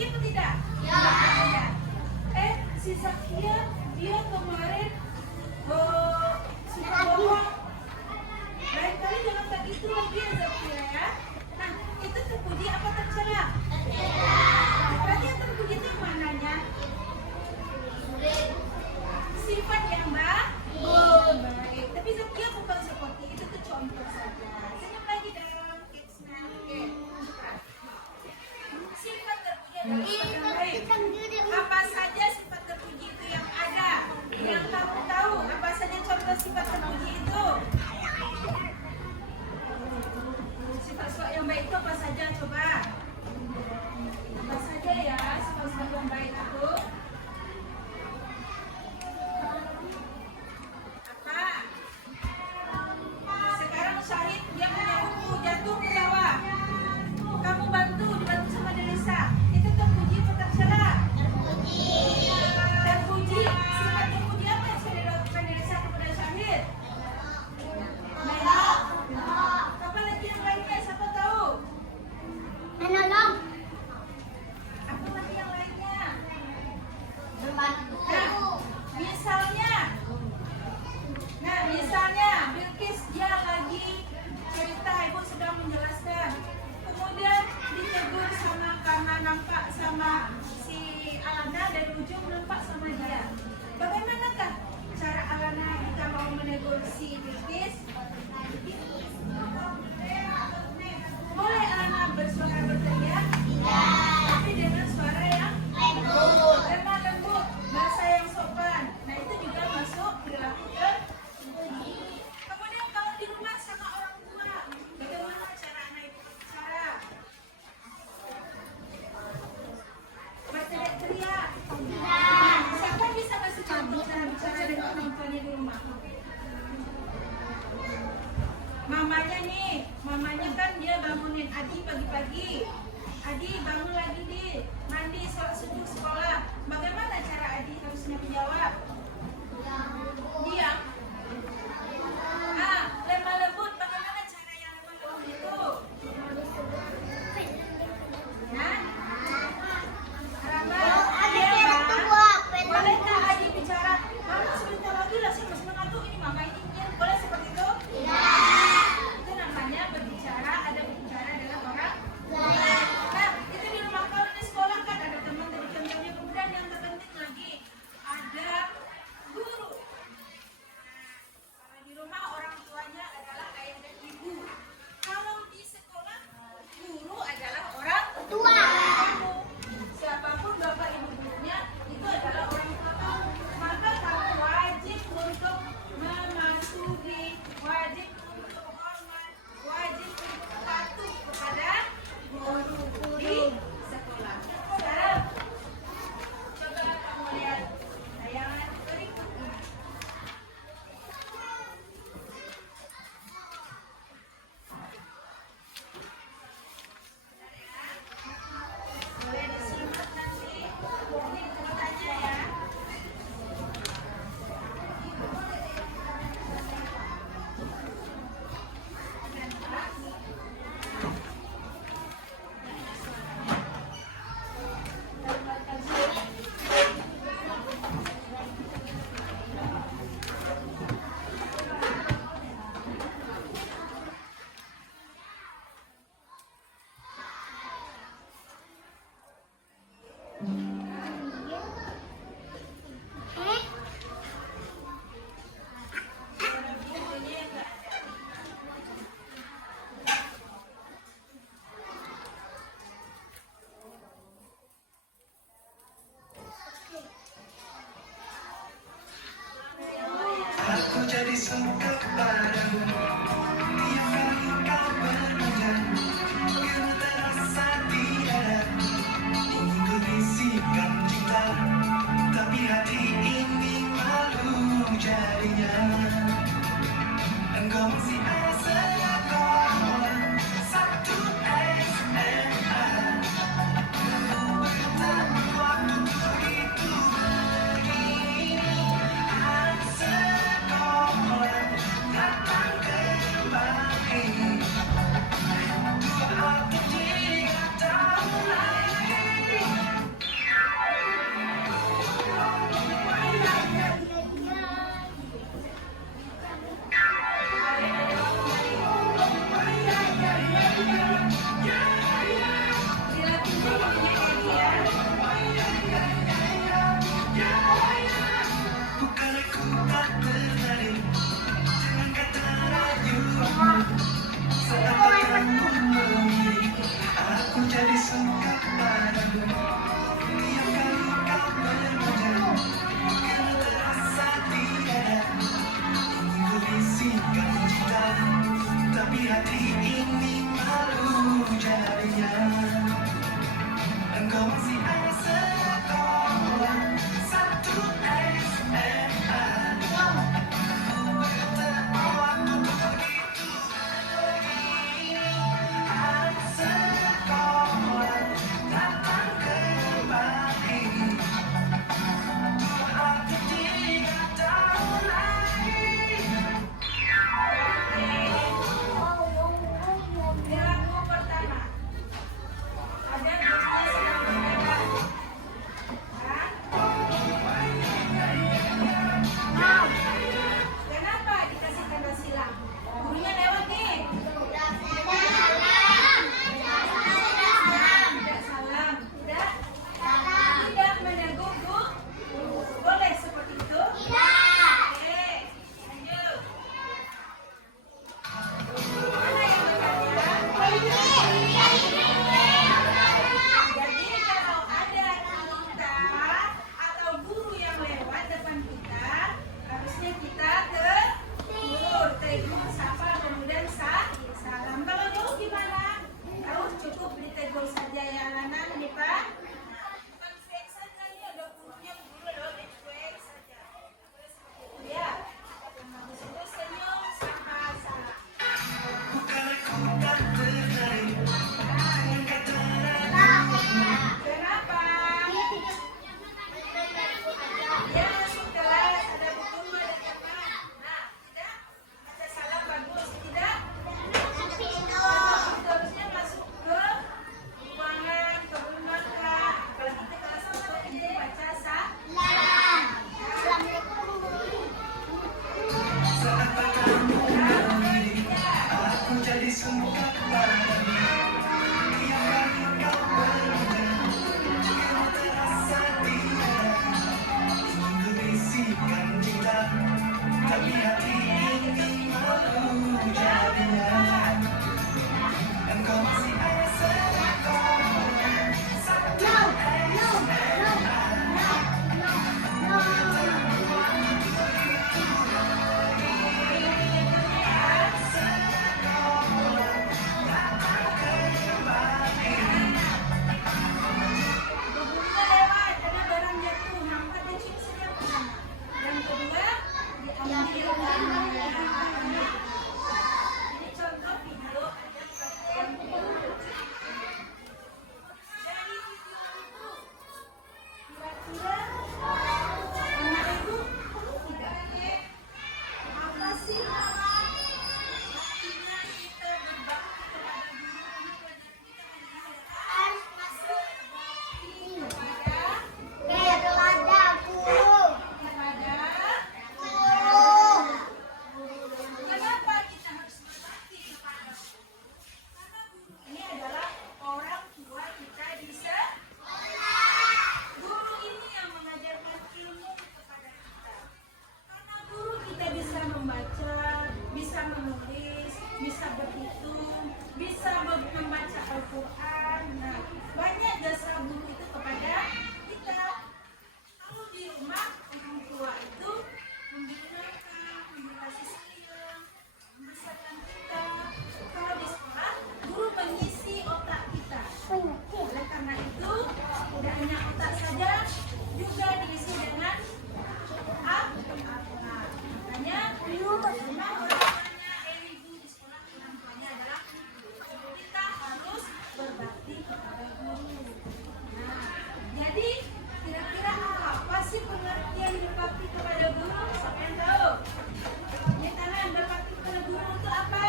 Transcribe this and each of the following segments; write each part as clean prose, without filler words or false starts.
terpuji atau tidak? Ya. Si Zakia dia kemarin suka bohong. Lain kali jangan kayak gitu lagi ya Zakia ya. Nah, itu terpuji apa tercela? Berarti yang terpuji itu yang mananya? Sifat yang baik. Tapi Zakia bukan seperti itu, tuh contoh saja. Senyum lagi dong. Oke. Sifat terpuji adalah sifat yang baik. Apa saja sifat terpuji itu yang ada? Yang kamu tahu, apa saja contoh sifat terpuji itu? Sifat-sifat yang baik itu apa saja? Coba. Apa saja ya sifat-sifat yang baik itu? Apa? Sekarang Syahid dia punya buku jatuh ke bawah. Kamu dibantu sama Delisa. Itu terpuji atau tercela? Terpuji. Sifat terpuji apa yang sudah dilakukan Delisa kepada Syahid? Apa lagi yang lainnya? Siapa tahu? Menolong. Apa lagi yang lainnya? Membantu. Misalnya Bilqis dia lagi cerita, ibu sedang menjelaskan. Kemudian ditegur karena nampak sama si Alana dari ujung nampak sama dia. Bagaimanakah cara Alana jika mau menegur si Bilqis? Boleh Alana bersuara berteriak? Tapi dengan suara yang lemah lembut, bahasa yang sopan. Nah itu juga masuk perilaku terpuji. Kemudian kalau di rumah sama orang tua, bagaimana cara anak itu berbicara? Berteriak-teriak. Siapa bisa kasih contoh cara bicara dengan orang tuanya di rumah? Mamanya kan dia bangunin Adi pagi-pagi. Adi bangun lagi di mandi sholat subuh sekolah. Bagaimana cara Adi harusnya menjawab? Diam. Lemah lembut. Bagaimana cara yang lemah lembut itu? Bolehkah Adi bicara? Mama sebentar lagi lah sih masih mengantuk ini mama ini boleh seperti itu? Itu namanya berbicara. Ada berbicara adalah orang. Nah, itu di rumah kalau di sekolah kan ada teman dari contohnya. Kemudian yang terpenting lagi ada guru. Kalau di rumah orang tuanya adalah ayah dan ibu. Kalau di sekolah guru adalah orang tua. Siapapun bapak ibu gurunya itu adalah orang tua kamu. Maka kamu wajib untuk mematuhi, wajib untuk hormat, wajib untuk patuh kepada guru di sekolah. Sekarang coba kamu lihat tayangan berikut ini. Boleh disimak nanti ini ceritanya ya. Aku jadi suka padamu. Tiap kali kau berbicara, kau terasa di dada. Ingin ku bisikan cinta, tapi hati ini malu jadinya. Engkau masih ada sekolah satu SMA. Tak waktu begitu begini. Sekolah datang ke saja juga diisi dengan apa? Makanya memang orang-orangnya ibu di sekolah orang tuanya adalah kita harus berbakti kepada guru. Nah, jadi kira-kira apa sih pengertian berbakti kepada guru? Siapa yang tahu? Ini tangan, berbakti kepada guru itu apa?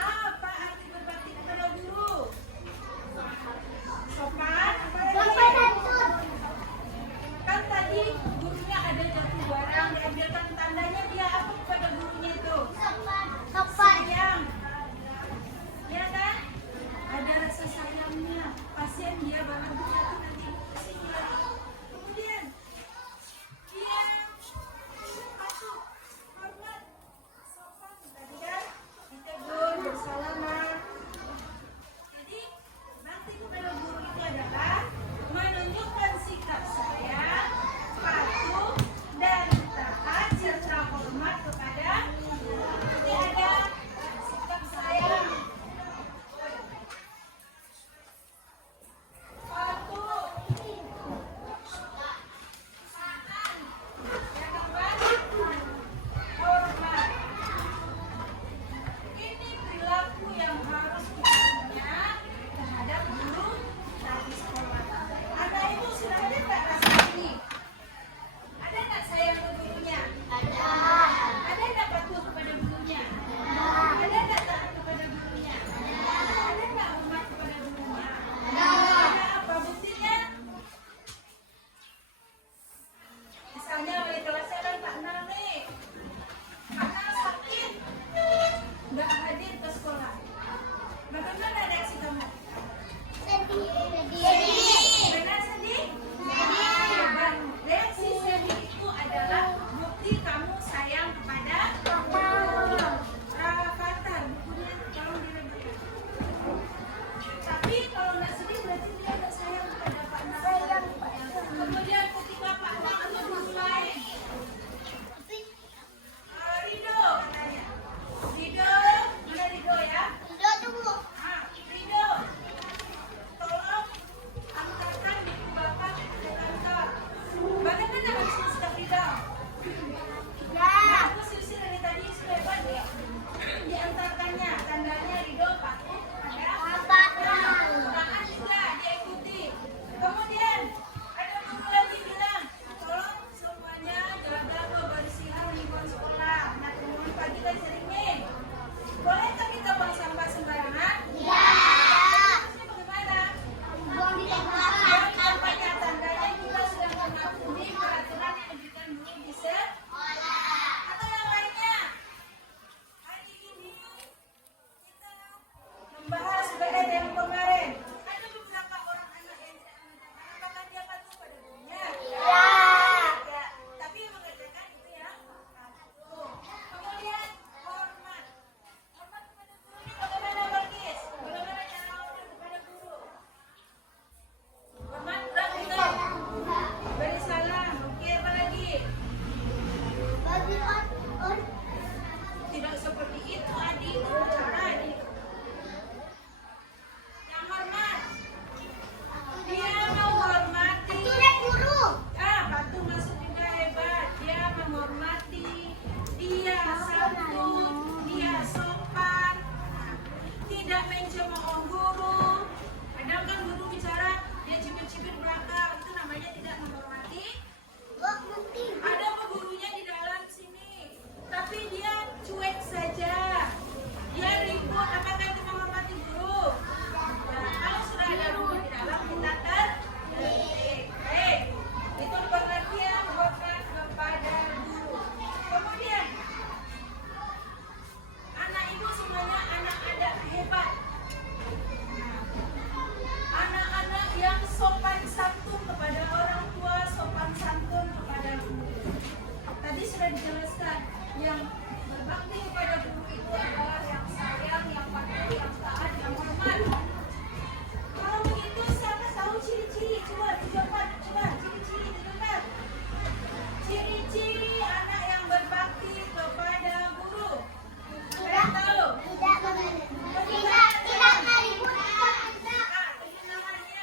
Apa arti berbakti kepada guru? Sopan? Apa lagi? Kan tadi gurunya ada jatuh barang, diambilkan tandanya dia apa kepada gurunya itu? Sayang. Ya kan? Ada rasa sayangnya. Kasihan dia banget jatuh nanti pusing lagi. Kemudian dia masuk hormat, sopan tadi kan? Ditegur, bersalaman. Jadi bakti kepada guru itu adalah menunjukkan sikap sayang, patuh, dan taat serta hormat kepada guru. Jadi ada sikap sayang, patuh, taat, ya kawan, hormat. Ini perilaku yang harus kita punya terhadap guru di sekolah. Anak ibu sudah ada nggak rasa ini? Ada nggak sayang ke gurunya? Ada. Ada nggak patuh kepada gurunya? Ada nggak taat kepada gurunya? Ada nggak hormat kepada gurunya? Ada apa buktinya? Misalnya wali kelasnya kan Pak Nal nih. Pak Nal sakit, nggak hadir ke sekolah. Bagaimana reaksi kamu? Benar sedih? Hebat. Reaksi sedih itu adalah bukti kamu sayang kepada Rafathar. Bukunya tolong direbutkan. Tapi kalau nggak sedih berarti dia nggak sayang kepada Pak Nal. Kemudian ketika Pak Nal atau guru lain, Rido katanya. Rido, mana Rido ya? Rido, tolong antarkan buku Bapak ke kantor. Bagaimana harusnya sikap Rido? Aku sisir dari tadi sudah hebat ya. Diantarkannya, tandanya Rido patuh pada taat juga diikuti. Kemudian ada guru lagi bilang, tolong semuanya jaga kebersihan lingkungan sekolah. Nah, teman pagi kan sering nih. Bolehkah kita buang sampah sembarangan? Harusnya bagaimana? Buang sampahnya, tandanya kita sudah mematuhi peraturan yang diberikan guru di sekolah. Atau yang lainnya? Hari ini kita membahas BR yang kemarin. Ada beberapa orang anak yang tidak mengerjakan. Apakah dia patuh pada gurunya? Ya. Tapi yang mengerjakan itu ya patuh. Kemudian hormat. Hormat kepada guru ini bagaimana, Balkis? Bagaimana cara hormat kepada guru? Hormat, gitu. Beri salam. Oke, apa lagi? Tidak seperti itu, adik. Itu cara adik. Yang hormat. Dia menghormati. Patuh masuk juga hebat. Dia menghormati. Dia santun. Dia sopan. Tidak mencemooh guru. Kadang kan guru bicara, dia cibir-cibir belakang. Itu namanya tidak menghormati. Ada gurunya di dalam sini, tapi dia cuek saja. Dia ribut. Apakah itu menghormati guru? Nah, kalau sudah ada guru di dalam, kita tertib. Itu pengertian hormat kepada guru. Kemudian anak ibu semuanya anak-anak hebat. Anak-anak yang sopan santun kepada orang tua, sopan santun kepada guru. Tadi sudah dijelaskan, yang berbakti kepada guru itu adalah yang sayang, yang patuh, yang taat, yang hormat. Kalau begitu siapa tahu ciri-ciri? Coba ciri-ciri didengar. Ciri-ciri anak yang berbakti kepada guru. Ada yang tahu? Ini namanya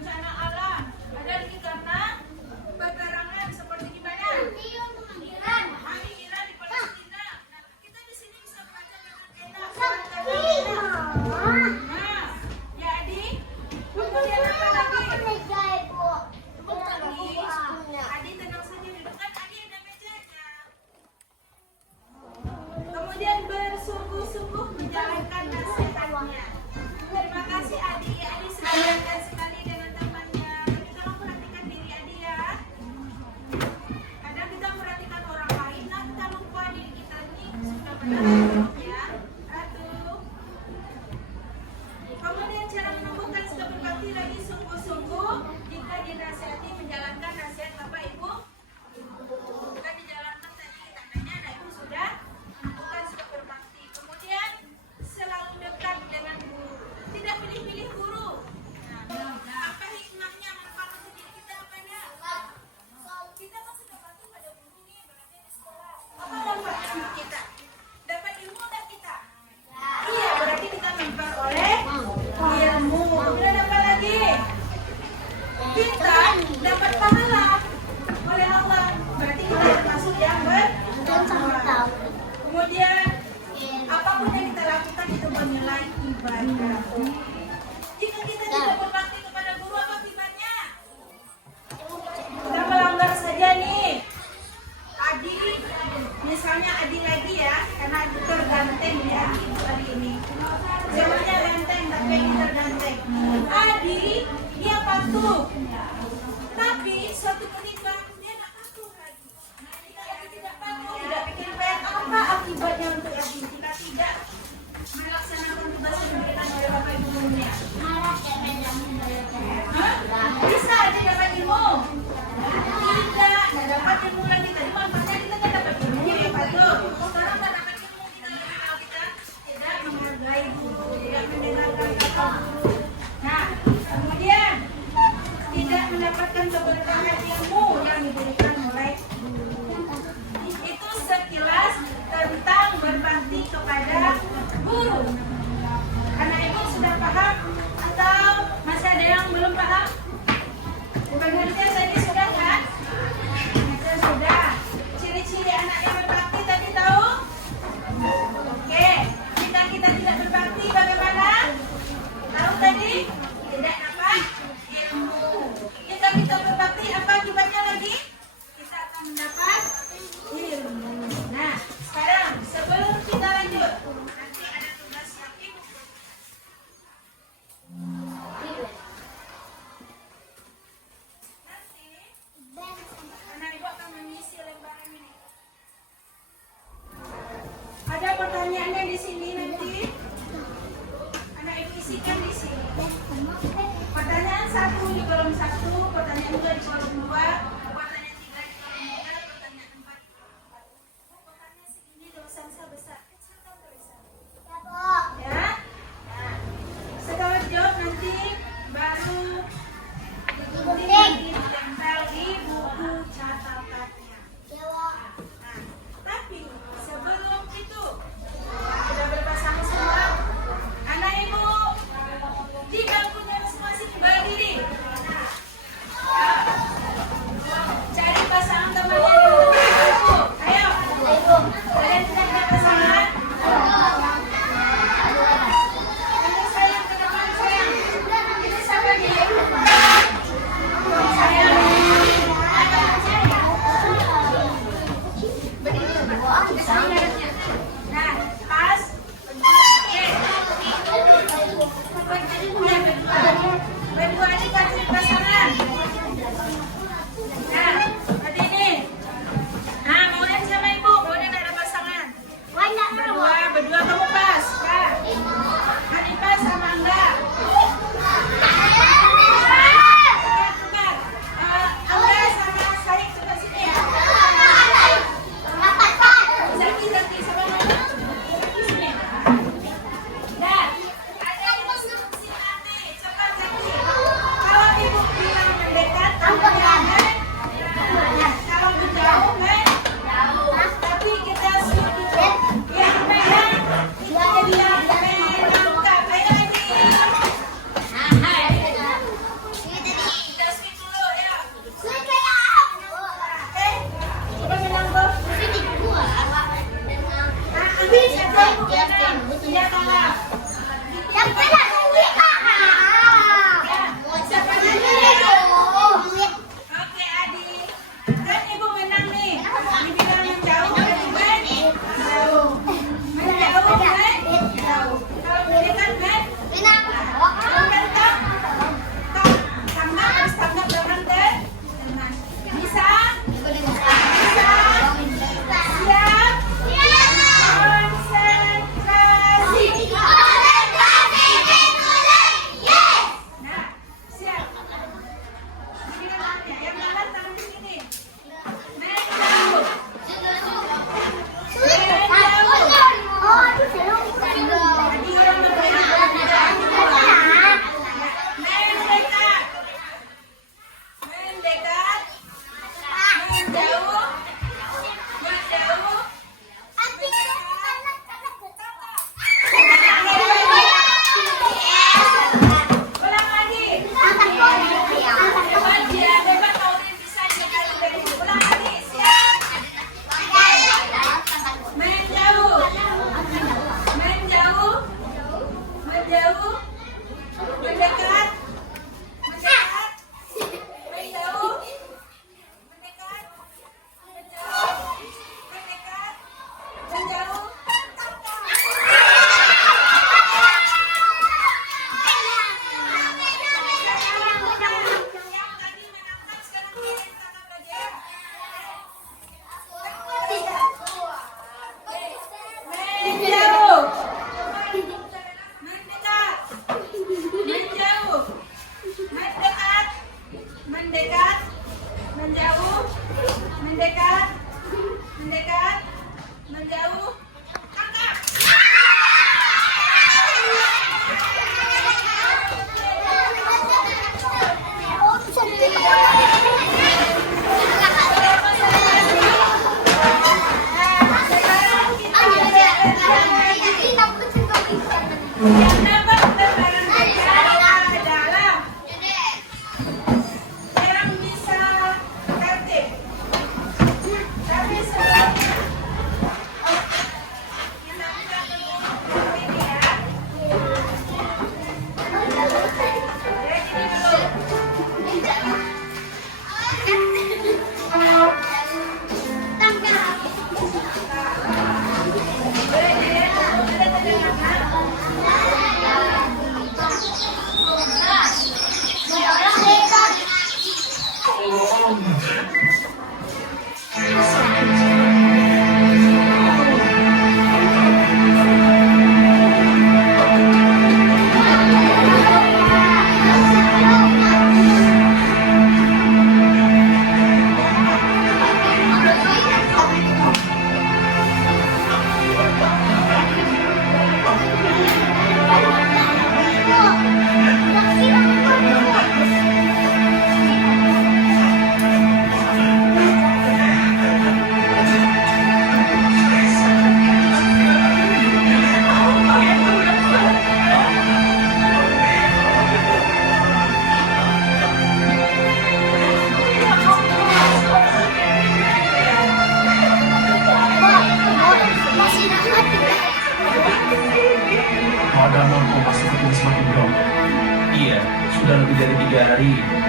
bencana alam. Ada lagi karena peperangan seperti gimana? Hari Iran di Palestina. Nah, kita di sini bisa belajar dengan enak. Nah, ya Adi. Kemudian apa lagi? Adi tenang saja duduk kan Adi ada mejanya. Kemudian bersungguh-sungguh menjalankan nasihatnya. Terima kasih Adi. Adi senang sekali dengan temannya. Tapi tolong perhatikan diri Adi ya. Kadang kita perhatikan orang lain, nah kita lupa diri kita ini sudah benar ya. Aduh. Kemudian cara menumbuhkan sikap berbakti lagi sungguh-sungguh jika dinasihati menjalankan nasihat Bapak Ibu. Jika dijalankan tadi tandanya anak Ibu sudah menumbuhkan sikap berbakti. Kemudian selalu dekat dengan guru. Tidak pilih-pilih guru. Nah, apa hikmahnya manfaat untuk diri kita apa ya? Kita kan sudah patuh pada guru nih, berarti di sekolah. Apa manfaatnya untuk kita? Dapat ilmu dan kita. Iya, berarti kita memperoleh ilmu. Kemudian apa lagi? Kita dapat pahala oleh Allah. Berarti kita termasuk yang bertakwa. Kemudian apapun yang kita lakukan itu bernilai ibadah. Jika kita tidak berbakti kepada guru, apa akibatnya? Kita melanggar saja nih. Adi, misalnya Adi lagi ya, karena Adi terganteng ya hari ini. Sebenarnya ganteng, tapi ini terganteng. Adi, dia patuh. Tapi suatu ketika dia tidak patuh lagi. Jika Adi tidak patuh, tidak bikin PR, apa akibatnya untuk Adi? Jika tidak melaksanakan tugas yang diberikan oleh Bapak Ibu gurunya. Bisa Adi dapat ilmu? Tidak dapat ilmu lagi. Tadi manfaatnya kita tidak dapat ilmu, ya patuh. Sekarang tidak dapat ilmu kita lagi kalau kita tidak menghargai guru, tidak mendengarkan kata guru. Nah, kemudian tidak mendapatkan keberkahan ilmu yang diberikan oleh guru. Itu sekilas tentang berbakti kepada guru. Anak Ibu sudah paham atau masih ada yang belum paham? Pengertian tadi sudah kan? Sudah. Ciri-ciri anak yang berbakti tadi tahu? Oke. Jika kita tidak berbakti bagaimana? Tahu tadi? Tidak dapat ilmu. Jika kita berbakti apa akibatnya lagi? Kita akan mendapat ilmu. Nah, sekarang sebelum kita lanjut, nanti ada tugas yang Ibu. Nanti anak Ibu akan mengisi lembaran ini. Ada pertanyaannya di sini nanti. Anak Ibu isikan di sini. Pertanyaan 1 di kolom 1, pertanyaan 2 di kolom 2, pertanyaan 3 di kolom 3, pertanyaan 4 di kolom 4. Pertanyaan segini dosa besar. Kecilkan tulisan. Ya. Nah, setelah jawab nanti baru ditempel di buku catatannya. Nah, tapi sebelum itu sudah berpasang semua. Anak Ibu di bangkunya masing-masing berdiri. Nah,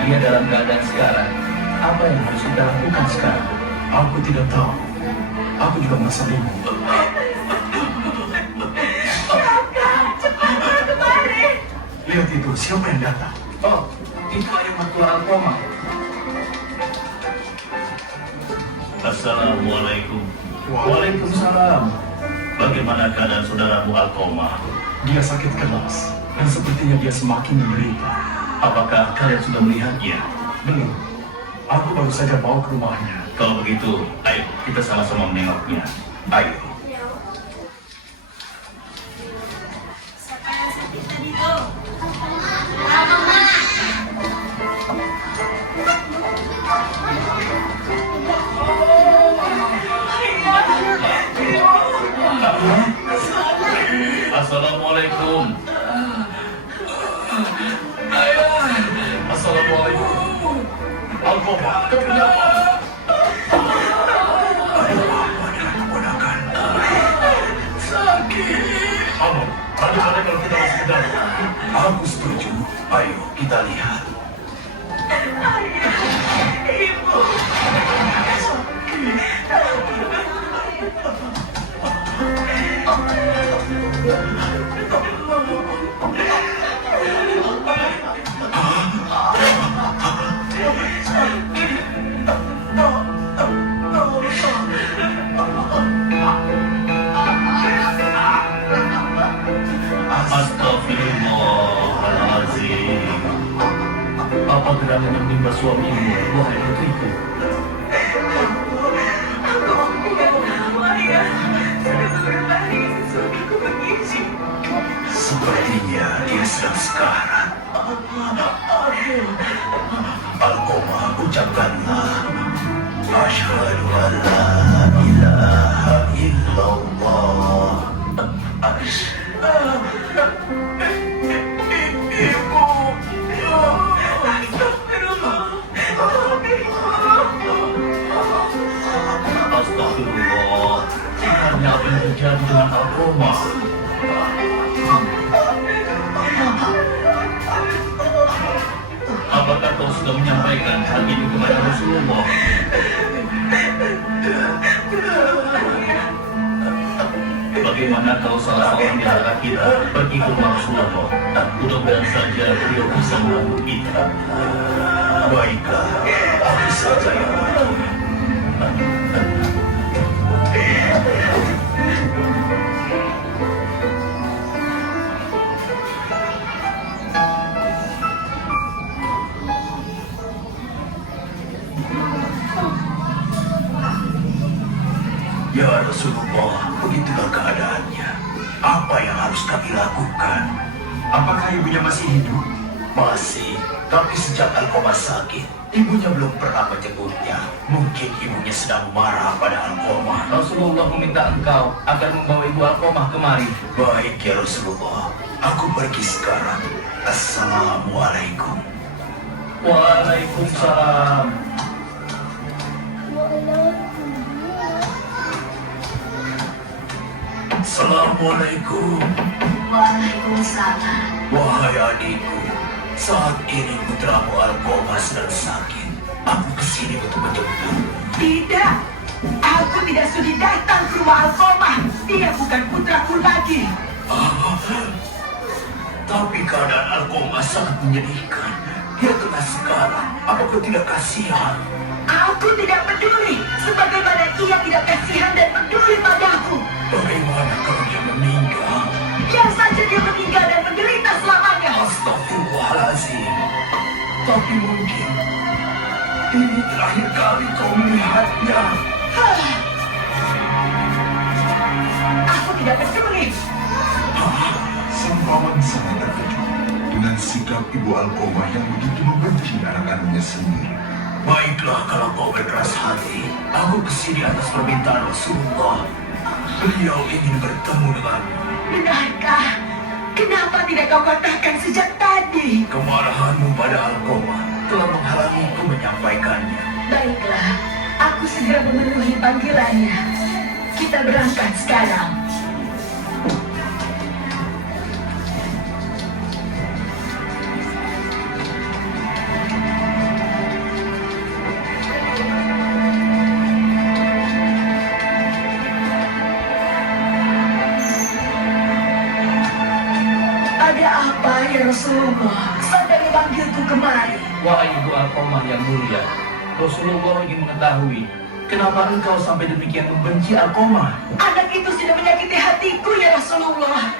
dia dalam keadaan sekarang. Apa yang harus kita lakukan sekarang? Aku tidak tahu. Aku juga merasa bingung. Lihat itu, siapa yang datang? Oh, itu ayah mertua Alkoma. Assalamualaikum. Waalaikumsalam. Bagaimana keadaan saudaramu Alkoma? Dia sakit keras, dan sepertinya dia semakin menderita. Apakah kalian sudah melihatnya? Belum. Aku baru saja bawa ke rumahnya. Kalau begitu, ayo kita sama-sama menengoknya. Ayo. Siapa yang sakit tadi tuh? Assalamualaikum. Assalamualaikum. Alkoma, kenapa? Ada apa dengan keponakan? Aman, bagaimana kalau kita masuk ke dalam? Aku setuju. Ayo, kita lihat. Astagfirullahaladzim. Apa gerangan yang menimpa suamimu, wahai putriku? Sepertinya dia sedang sekarat. Alkoma, ucapkanlah. Asyhadu an la ilaha illallah. Astagfirullah. Sebenarnya apa yang terjadi dengan Alkoma? Apakah kau sudah menyampaikan hal ini kepada Rasulullah? Bagaimana kalau salah seorang di antara kita pergi ke Rasulullah? Mudah-mudahan saja beliau bisa membantu kita. Baiklah, aku saja yang pergi. Ya Rasulullah, begitulah keadaannya. Apa yang harus kami lakukan? Apakah ibunya masih hidup? Masih, tapi sejak Alkoma sakit, ibunya belum pernah menjemputnya. Mungkin ibunya sedang marah pada Alkoma. Rasulullah meminta engkau agar membawa ibu Alkomah kemari. Baik ya Rasulullah, aku pergi sekarang. Assalamualaikum. Waalaikumsalam. Assalamualaikum. Waalaikumsalam. Wahai adikku, saat ini putramu Alkoma sedang sakit. Aku kesini untuk menjemputmu. Tidak, aku tidak sudi datang ke rumah Alkoma. Dia bukan putraku lagi. Tapi keadaan Alkoma sangat menyedihkan. Dia tengah sekarat. Apa kau tidak kasihan? Aku tidak peduli, sebagaimana ia tidak kasihan dan peduli padaku. Bagaimana kalau dia meninggal? Biar saja dia meninggal dan menderita selamanya. Astagfirullahaladzim. Tapi mungkin ini terakhir kali kau melihatnya. Aku tidak peduli. Sang paman sangat terkejut dengan sikap ibu Alkoma yang begitu membenci anak kandungnya sendiri. Baiklah kalau kau berkeras hati. Aku kesini atas permintaan Rasulullah. Beliau ingin bertemu denganmu. Benarkah? Kenapa tidak kau katakan sejak tadi? Kemarahanmu pada Alkoma telah menghalangiku menyampaikannya. Baiklah, aku segera memenuhi panggilannya. Kita berangkat sekarang. Rasulullah sampai memanggilku kemari. Wahai Ibu Alqamah yang mulia, Rasulullah ingin mengetahui kenapa engkau sampai demikian membenci Alqamah. Anak itu sudah menyakiti hatiku ya Rasulullah.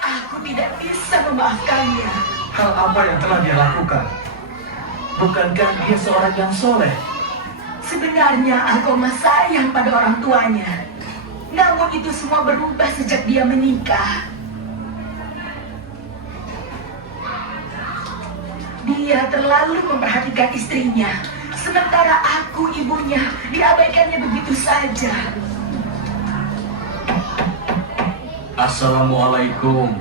Aku tidak bisa memaafkannya. Hal apa yang telah dia lakukan? Bukankah dia seorang yang soleh? Sebenarnya Alqamah sayang pada orang tuanya. Namun itu semua berubah sejak dia menikah. Dia terlalu memperhatikan istrinya, sementara aku, ibunya, diabaikannya begitu saja. Assalamualaikum.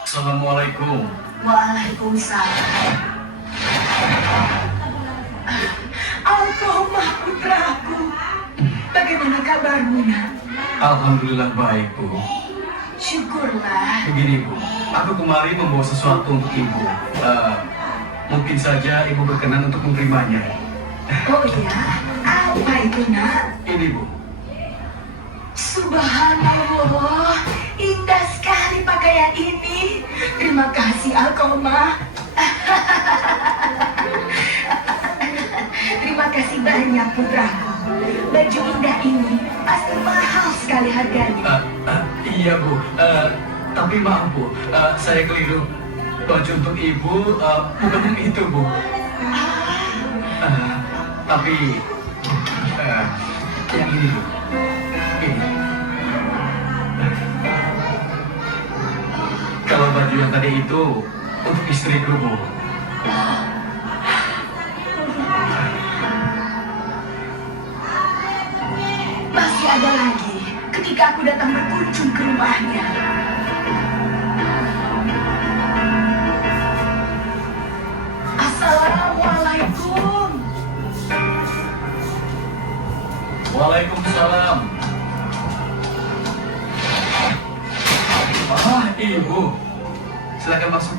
Assalamualaikum. Waalaikumsalam. Alqamah putraku, bagaimana kabarmu nak? Alhamdulillah baik, Bu. Syukurlah. Begini, Bu, aku kemari membawa sesuatu untuk Ibu. Mungkin saja Ibu berkenan untuk menerimanya. Oh iya, apa itu nak? Ini, Bu. Subhanallah, indah sekali pakaian ini. Terima kasih Alqamah. Terima kasih banyak putraku. Baju indah ini pasti mahal sekali harganya. Iya, Bu. Tapi maaf, Bu. Saya keliru. Baju untuk Ibu bukan yang itu, Bu. Tapi yang ini, Bu. Ini. Kalau baju yang tadi itu untuk istriku, Bu. Masih ada lagi ketika aku datang berkunjung ke rumahnya. Assalamualaikum. Waalaikumsalam. Ibu. Silakan masuk.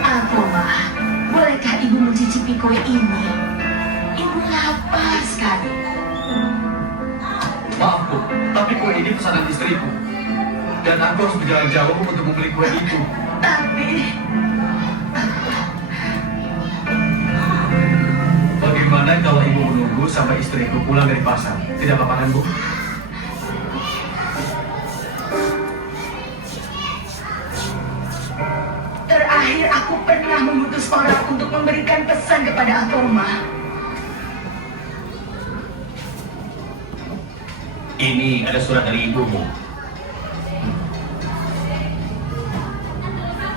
Alqamah, bolehkah ibu mencicipi kue ini? Ibu lapar sekali. Maaf, Bu, tapi kue ini pesanan istriku. Dan aku harus berjalan jauh untuk membeli kue itu. Tapi Bagaimana kalau Ibu menunggu sampai istriku pulang dari pasar? Tidak apa-apa kan, Bu? terakhir aku pernah mengutus orang untuk memberikan pesan kepada Alqamah. Ini ada surat dari Ibu, Bu.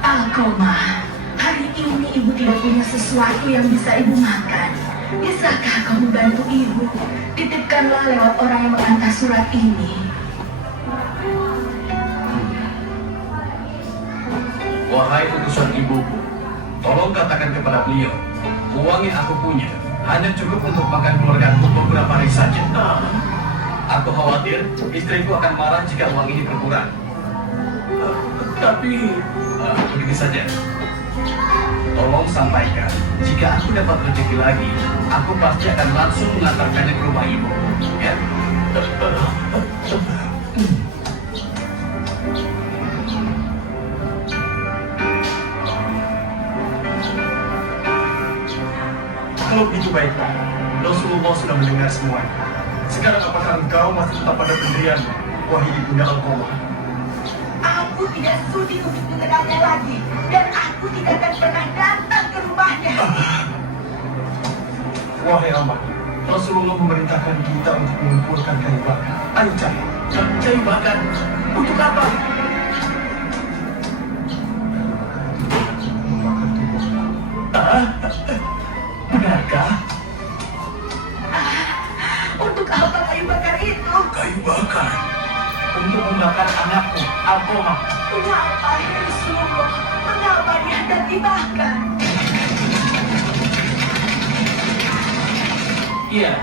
Alqamah, hari ini ibu tidak punya sesuatu yang bisa ibu makan. Bisakah kamu bantu ibu? Titipkanlah lewat orang yang mengantar surat ini. Wahai utusan ibuku, tolong katakan kepada beliau, uang yang aku punya hanya cukup untuk makan keluargaku beberapa hari saja. Aku khawatir istriku akan marah jika uang ini berkurang. Tapi begini saja. Tolong sampaikan, jika aku dapat rezeki lagi, aku pasti akan langsung mengantarkannya ke rumah ibu. Ya? Kalau begitu baiklah, Rasulullah sudah mendengar semuanya. Sekarang apakah engkau masih tetap pada pendirianmu, wahai ibunda Alqamah? Aku tidak sudi untuk mengenalnya lagi, dan aku tidak akan pernah datang ke rumahnya. Wahai Amat, Rasulullah memerintahkan kita untuk mengumpulkan kayu bakar. Ayo cari. Kayu bakar? Untuk apa? Membakar tubuh. Benarkah? Untuk apa kayu bakar itu? Kayu bakar. Untuk membakar anakku, Alqamah. Mengapa ya Rasulullah? Mengapa dia hendak dibakar? Iya,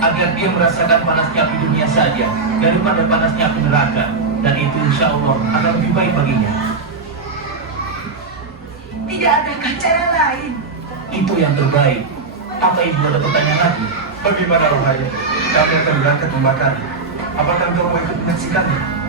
agar dia merasakan panasnya api dunia saja daripada panasnya api neraka. Dan itu insya Allah akan lebih baik baginya. Tidak adakah cara lain? Itu yang terbaik. Apa ibu ada pertanyaan lagi? Bagaimana Rohaya? Kami akan berangkat membakar. Apakah engkau mau ikut menyaksikannya?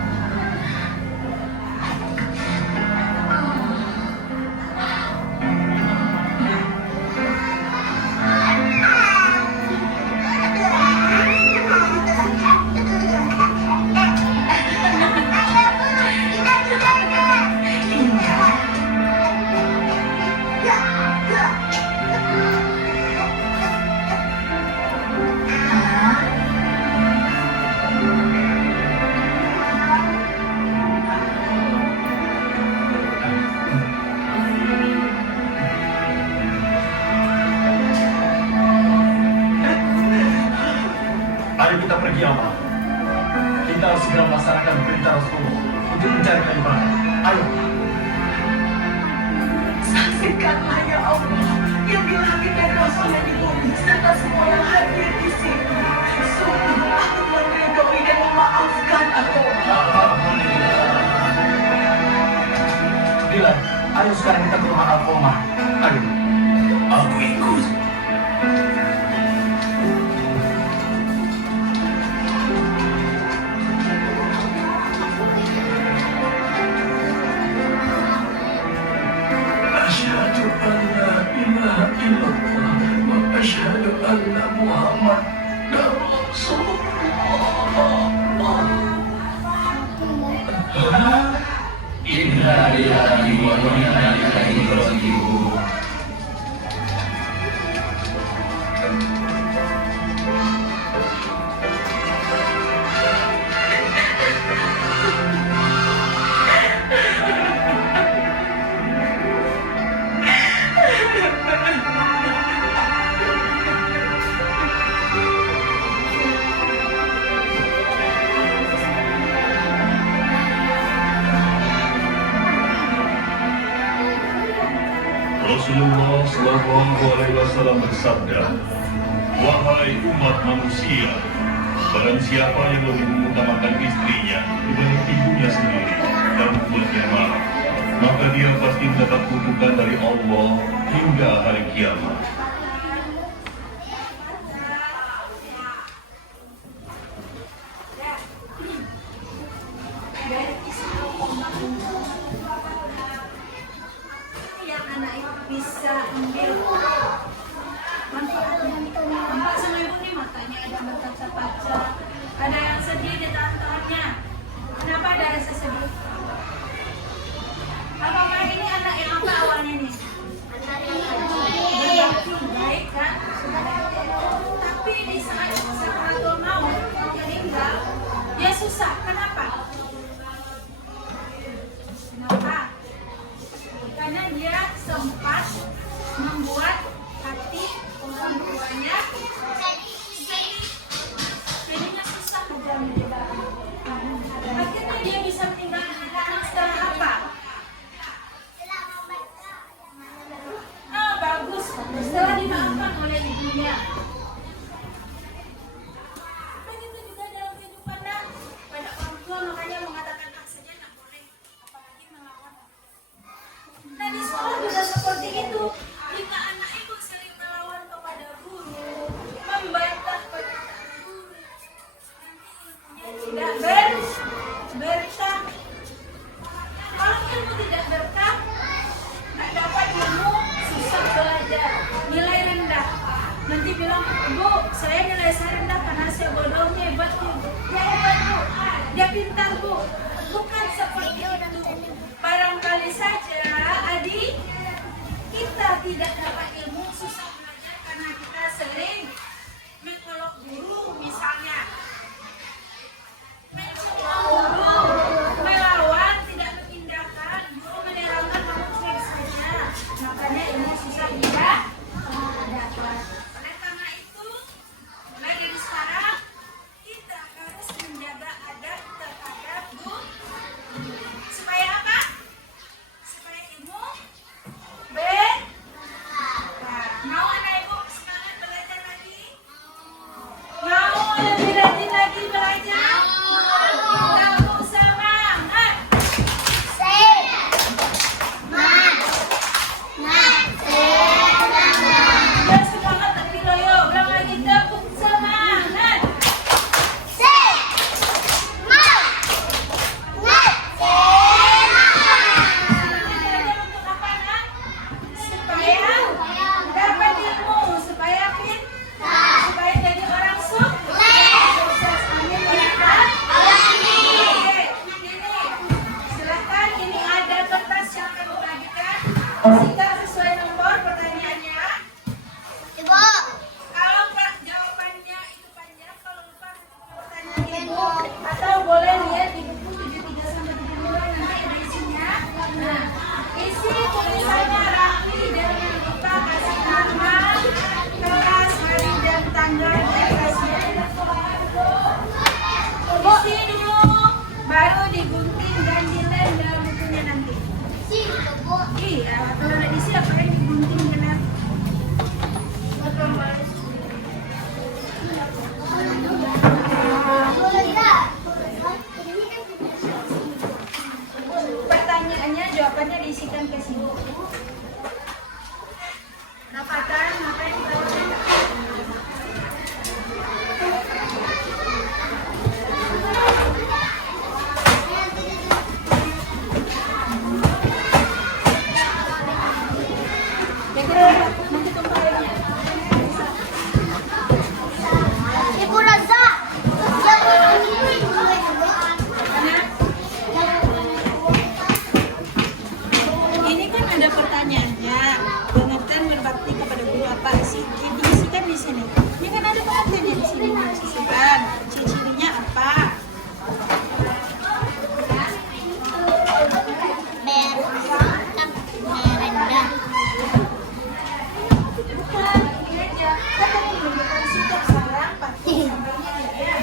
Ayo kita pergi awal. Kita harus segera melaksanakan perintah Rasulullah untuk mencari kayu bakar. Ayo. Saksikanlah ya Allah yang di langit dan Rasul yang di bumi serta semua yang hadir di sini. Sungguh aku meridhoi dan memaafkan aku. Bila, ayo sekarang kita ke rumah Alkomah. Ayo. Aku ikut. Asyhadu an la ilaha illallah wa asyhadu anna Muhammadar Rasulullah. Inna lillahi wa inna ilaihi raji'un. Rasulullah Shallallahu Alaihi Wasallam bersabda, wahai umat manusia, barang siapa yang lebih mengutamakan istrinya dibanding ibunya sendiri dan buatnya marah, maka dia pasti mendapat kutukan dari Allah hingga hari kiamat. Yang anak itu bisa ambil manfaatnya. Bapak sama ibu nih matanya ada berkaca-kaca, ada yang sedih di tahan-tahannya. Kenapa ada rasa sedih? Apakah ini anak yang apa awalnya nih? Berbakti baik kan? Tapi di saat sakaratul maut meninggal, dia susah. Kenapa? Kenapa? Karena dia sempat membuat hati orang tuanya sedih. Jadinya susah aja meninggalkan. Akhirnya dia bisa meninggalkan anak setelah apa? Bagus. Setelah dimaafkan oleh ibunya. Begitu juga dalam kehidupan pada orang tua, makanya mengatakan saja tak boleh, apalagi melawan. Nah di sekolah juga seperti itu. Jika anak ibu sering melawan kepada guru, membantah perkataan guru, nanti ilmunya tidak berkah. Kalau ilmu tidak berkah, tak dapat ilmu, susah belajar, nilai rendah. Nanti bilang, Bu, saya nilai saya rendah karena saya bodohnya. Hebat Bu, ya hebat Bu, dia pintar Bu. Bukan seperti itu. Barangkali saja adik kita tidak dapat ilmu, susah belajar karena kita sering mencolok guru misalnya, guru melawan, tidak bertindakan, guru menerangkan kamu cuek saja, makanya ilmu susah tidak dapat. Oleh karena itu, mulai dari sekarang kita harus menjaga adab terhadap guru. Supaya apa? Supaya ilmu berkah. Pertanyaannya, jawabannya diisikan ke sini. Dapatan apa yang kita Ibu Raza. Ini kan ada pertanyaannya. Pengertian berbakti kepada guru apa sih? Diisikan di sini. Ini kan ada pengertiannya di sini. Diisikan. Ciri-cirinya apa? Bersikap merendah. Bukan. Ini aja. Kan tadi menunjukkan sikap sayang, pasti sabarnya ya.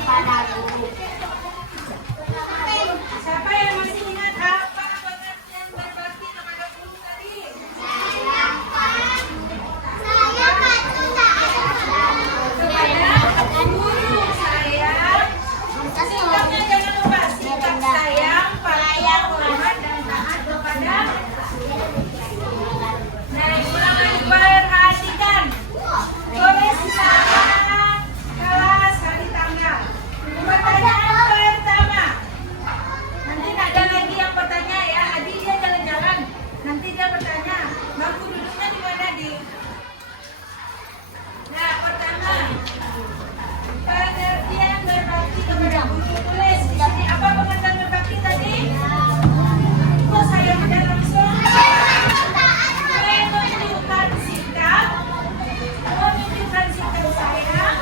Kepada guru. Siapa yang masih ingat apa pengertian berbakti kepada guru tadi? Saya patuh Kepada guru sayang. Sikapnya jangan lupa, sikap sayang, patuh, hormat dan taat kepada. Nah, ulangan perhatikan. Tulis nama, kelas, hari tanggal. Pertanyaan pertama. Nanti ada lagi yang bertanya ya. Adi dia jalan-jalan. Nanti dia bertanya, bangku duduknya di mana di? Nah, pertama. Pengertian berbakti kepada guru. Tulis di sini apa pengertian berbakti tadi? Kok saya udah langsung menunjukkan sikap sayang,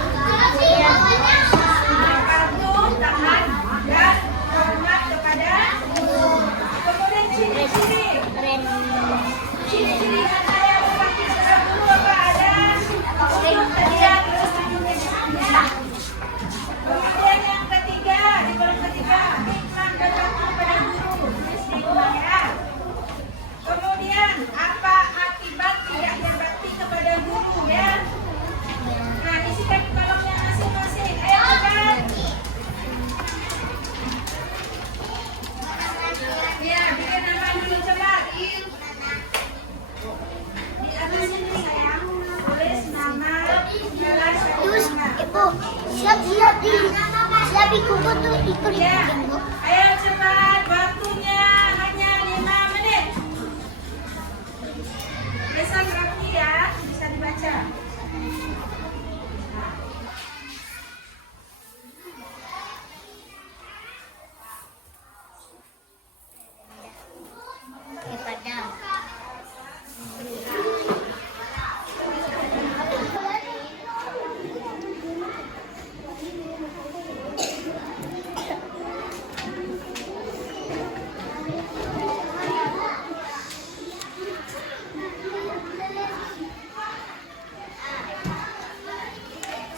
patuh, taat, dan hormat kepada guru. Kemudian ciri-ciri yang saya berbakti kepada guru apa ada? Untuk terlihat terus menyukai. Kemudian yang ketiga, di kolom ketiga, hikmah berbakti kepada guru. Hikmah ya. Kemudian apa akibat tidak berbakti kepada guru ya? Nah, isikan di kolomnya masing-masing. Ayo kan? Ya, bikin nama dulu coba. Di atas ini sayang, tulis nama, jalan, Terus nama. ibu siap kuku tuh ikut Ya, ibu. ayo cepat, waktunya hanya 5 menit. Tulisan rapi ya, bisa dibaca. Kepada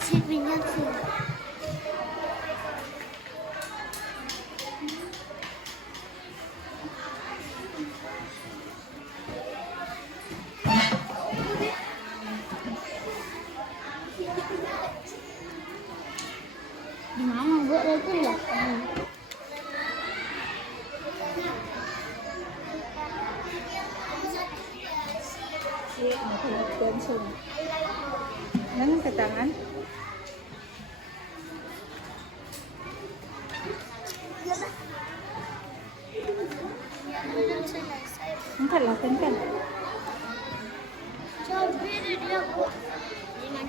si minyak sih. Gimana buat itu ya? Yang ke tangan. Angkat lah, kan. Coba dia bu. Dengan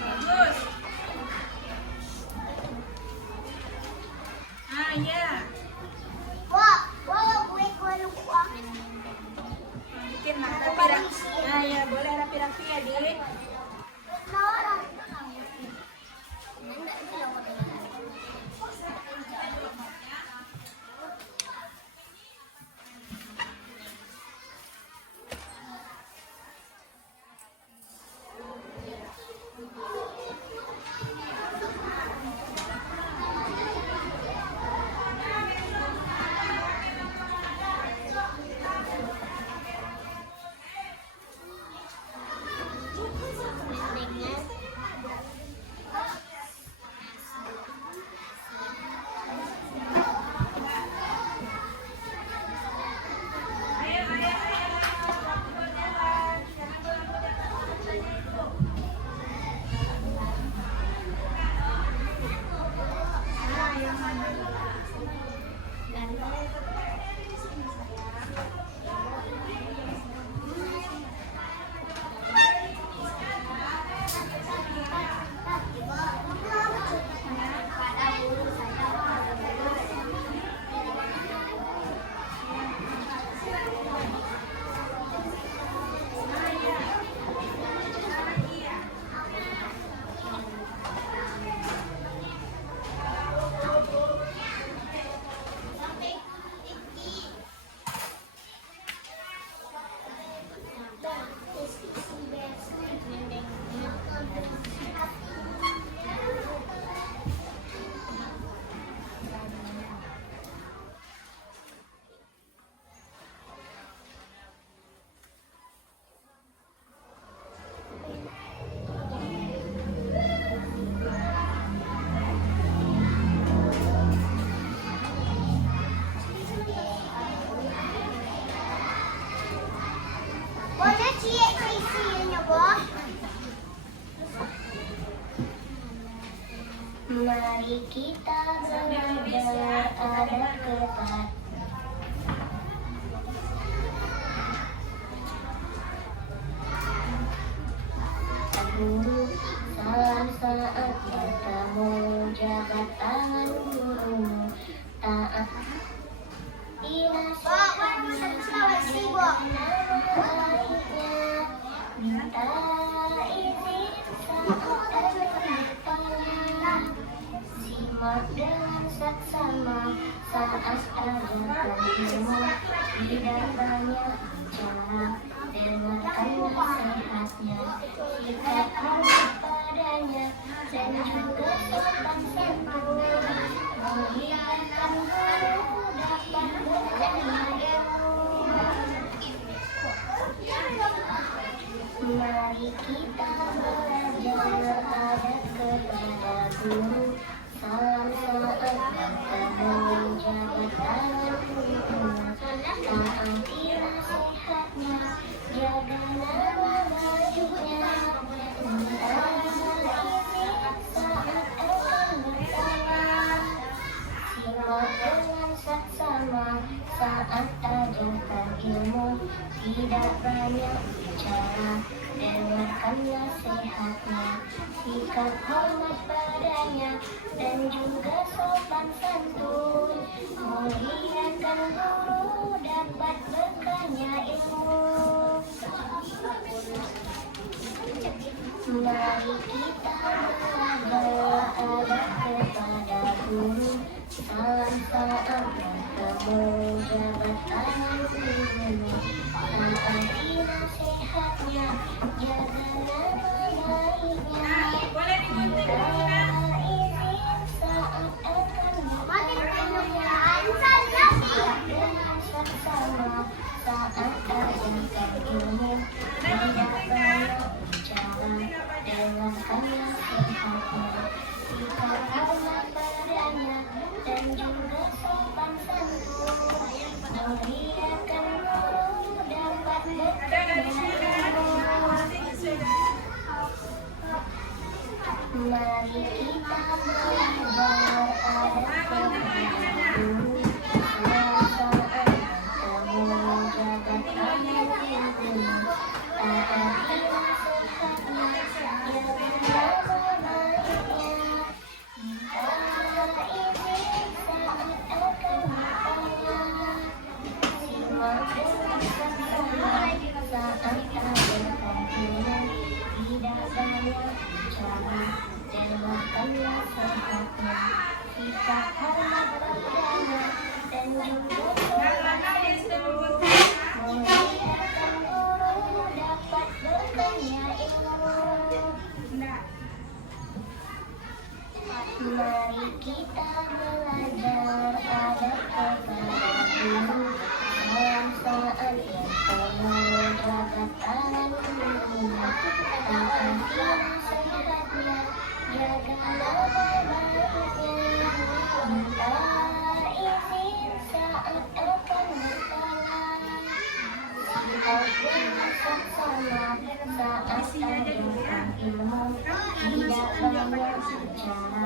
Bagus. Ah, ya. Mari kita belajar adat kepada guru. Salam saat bertemu, jabat tangan gurumu. Taat minta izin saat bertanya. Simak dengan saksama saat ajakan ilmu. Tidak banyak cara, dengarkan nasihatnya. Sikap hormat padanya dan juga sopan santun. Menghilangkan guru dapat bertanya ilmu. Mari kita belajar adat kepada guru. Salam saat bertemu, jabat tangan guru. Taati nasihatnya, jaga nama baiknya. Minta izin saat akan bertanya. Simak dengan saksama saat ajarkan ilmu. Tidak banyak bicara, dengarkan nasihatnya. Sikap hormat padanya dan juga sopan santun. Muliakan guru dapat berkahnya ilmu. Mari kita belajar adat kepada guru. Salam saat bertemu, jabat tangan guru. Taati nasihatnya, jaga nama baiknya. Minta izin saat akan bertanya. Dengan saksama saat ajarkan ilmu. Tidak banyak bicara, dengarkan nasihatnya. Sikap hormat padanya dan juga sopan santun. Muliakan guru dapat berkahnya ilmu. Mari kita belajar adat kepada guru. Salam saat bertemu, jabat tangan guru. Taati nasihatnya, jaga nama baiknya. Minta izin saat akan bertanya. Simak dengan saksama saat ajarkan ilmu. Tidak banyak bicara, dengarkan nasihatnya. Sikap hormat padanya dan juga sopan santun. Muliakan guru dapat berkahnya ilmu. Mari kita belajar adat kepada guru. Salam saat bertemu, jabat tangan guru. Taati nasihatnya, jaga nama baiknya. Minta izin saat akan bertanya. Sikap dengan saksama saat ajarkan ilmu. Tidak banyak bicara,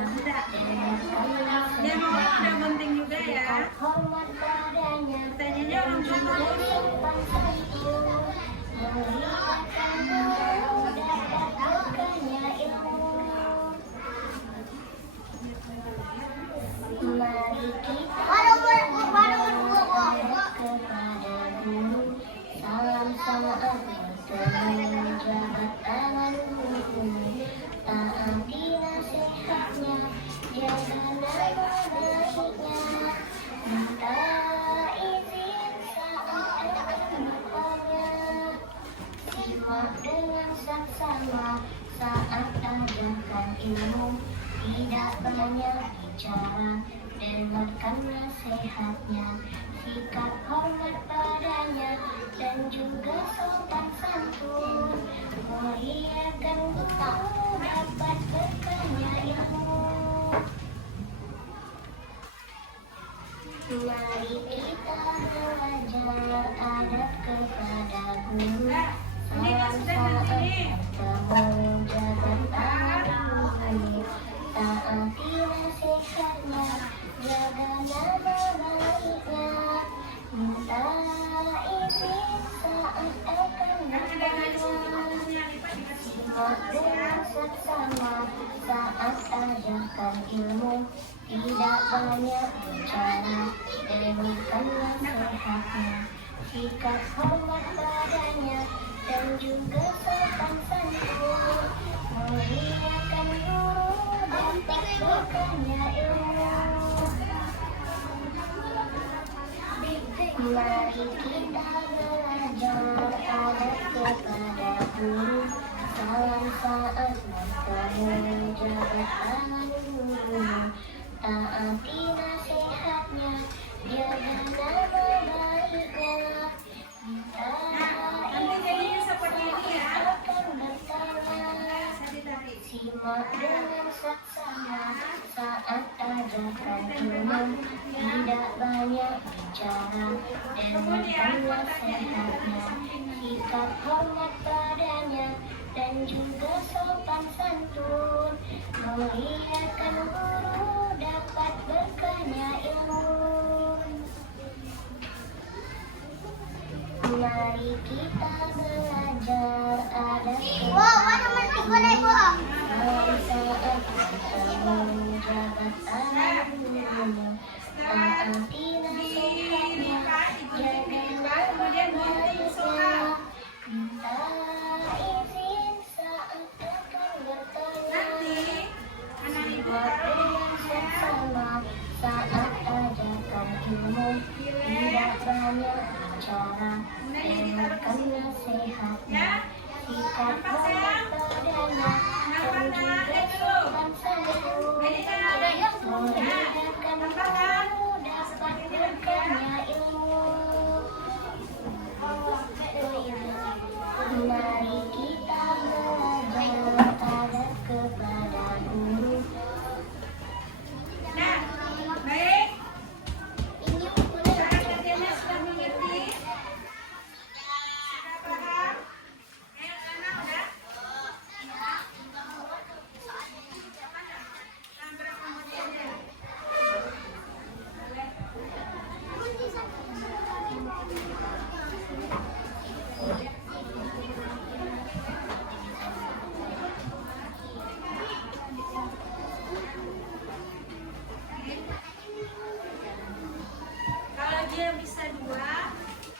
dengarkan nasihatnya. Sikap hormat padanya dan juga sopan santun. Muliakan guru dapat berkahnya ilmu. Mari kita adat kepada guru. Salam saat bertemu, jabat tangan guru. Taati nasihatnya, jaga nama baiknya. Minta izin saat akan bertanya. Simak dengan saksama saat ajarkan ilmu. Tidak banyak bicara, dengarkan nasihatnya. Sikap hormat padanya dan juga sopan santun. Muliakan guru dapat berkahnya ilmu. Mari kita belajar adat kepada guru. Salam saat bertemu, jabat tangan guru. Taati jaga nama baiknya, minta izin saat akan bertanya, simak dengan seksama saat ajarkan ilmu, tidak banyak bicara, demikianlah sehatnya, sikap hormat padanya dan juga sopan santun, muliakan guru dapat berkahnya ilmu. Mari kita belajar adab kepada guru, salam saat bertemu jabat tangan guru, taati nasihatnya, jaga nama baiknya, minta izin akan bertanya, simak dengan seksama saat ajarkan ilmu, tidak banyak bicara, demikianlah sehatnya, sikap hormat padanya dan juga sopan santun, muliakan guru dapat berkahnya ilmu. Mari kita belajar adab kepada salam saat bertemu jabat tangan guru, taati nasihatnya, jaga nama baiknya, minta izin saat akan bertanya, simak dengan seksama saat ajarkan ilmu, tidak banyak bicara, demikianlah sehatnya, sikap hormat padanya dan juga sopan santun, muliakan guru dapat berkahnya ilmu. Mari kita belajar adab kepada guru. Nah, baik. Cara kerjanya sudah mengerti? Sudah paham? Ayo, anak udah? Berapa modelnya? Kalau dia bisa 2,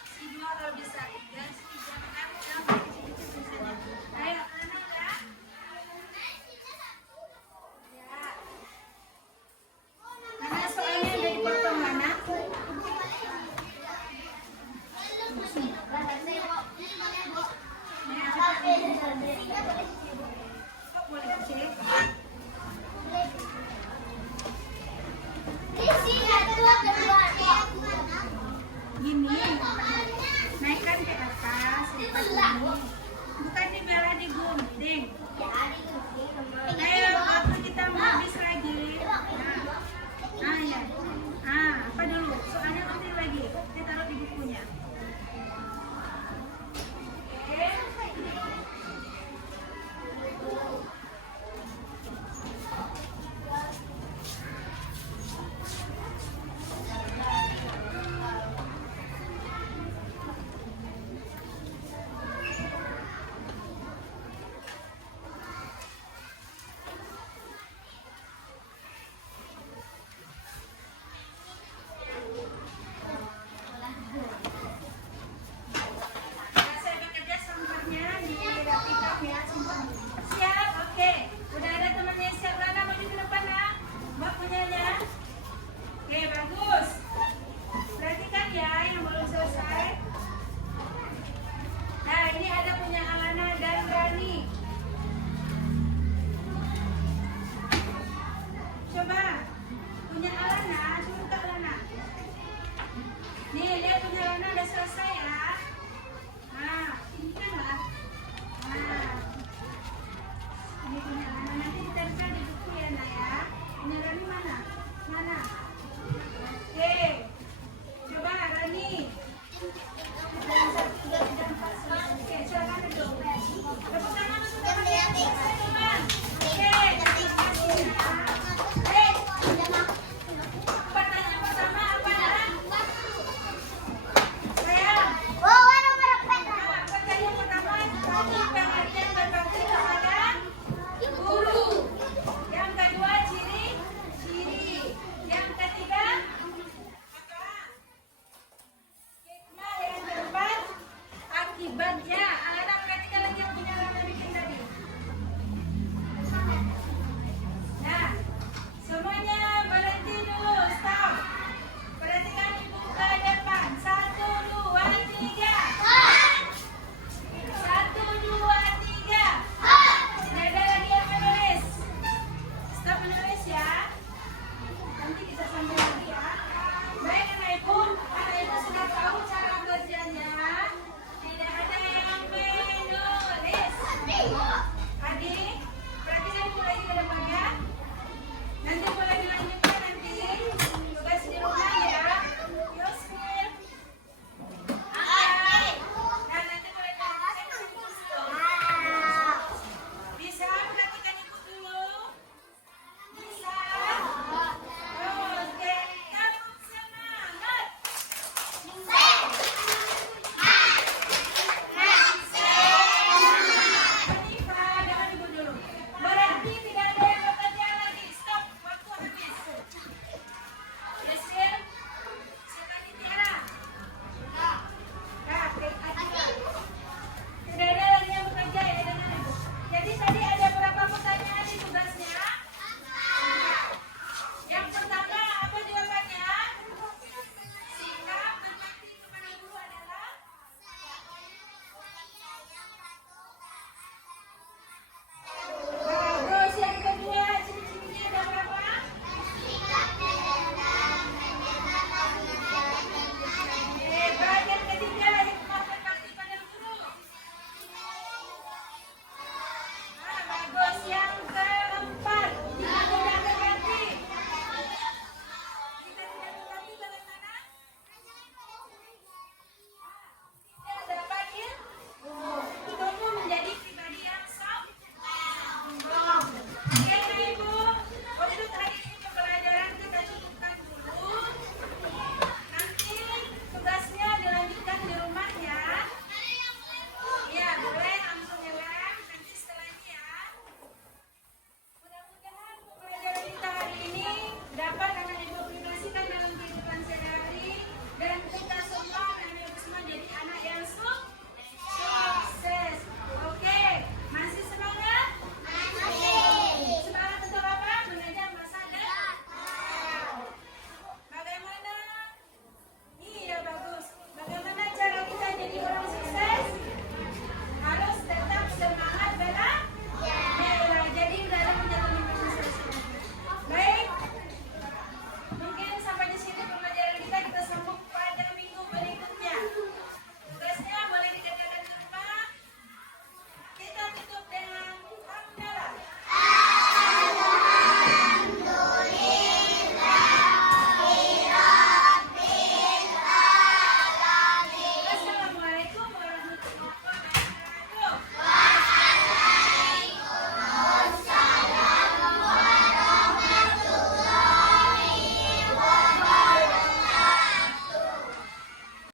si 2 kalau bisa 3, si 3 menang, sampai di sini tulisannya. Ayo, anak ya. Ya. Mana soalnya ada dipotong mana? Kok boleh cek? Gini, naikkan ke atas, lipat ini. Bukan dibelah, digunting. Ayo, waktu kita mau habis lagi. Nah, ya. Apa dulu? Soalnya nanti lagi. Kita taruh di bukunya. Oke. Saya bekerja samparnya di rapikap ya, simpan. Siap, oke. Udah ada temannya siap, Lana maju ke depan nak. Mbak punyanya. Oke, bagus. Perhatikan ya yang belum selesai. Nah, ini ada punya Alana dan Rani. Coba punya Alana, suruh ke Alana. Nih, lihat punya Alana udah selesai ya. Nah, ini kan lah. Nah, ini punya Alana, nanti ditempel di buku ya nak ya. Punya Rani mana? Mana? Oke, coba Rani. Yang 1, 2, 3, 4, 5. Oke, silakan duduk. Tepuk tangan untuk teman-teman. Oke, terima kasih ya. Hei, ya. Nanti kita sambung lagi ya. Baik anak ibu sudah tahu